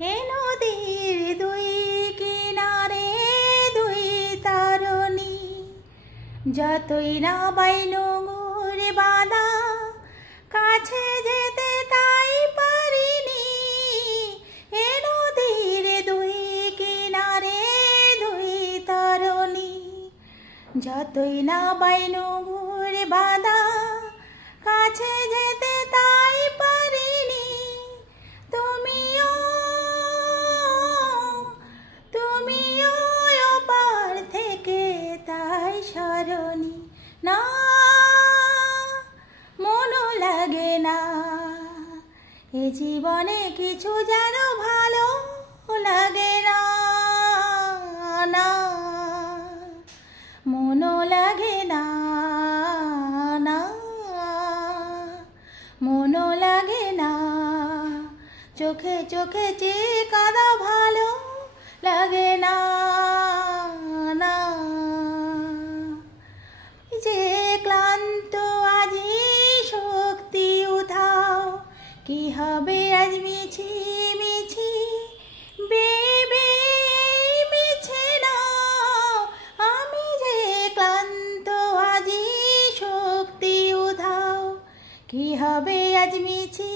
এ নদীর দুই কিনারে দুই তারণী, যতই না বাইনুঙুর বাঁধা কাছে যেতে তাই পারিনি। এ নদীর দুই কিনারে দুই তারণী, যতই না বাইনুঙুর বাঁধা কাছে যেতে তাই পারিনি। তুমিও ওপার থেকে তাই সরণি না, মনও লাগে না এ জীবনে কিছু যেন ভালো লাগে না, না মনও লাগে না, না মনও লাগে না। চোখে চোখে চেয়ে কাঁদা ভালো লাগে না, না যে ক্লান্ত আজি শক্তি উঠাও, কি হবে আজ মিছি মিছি বেবে মিছে না। আমি যে ক্লান্ত আজি শক্তি উঠাও, কি হবে আজ মিছি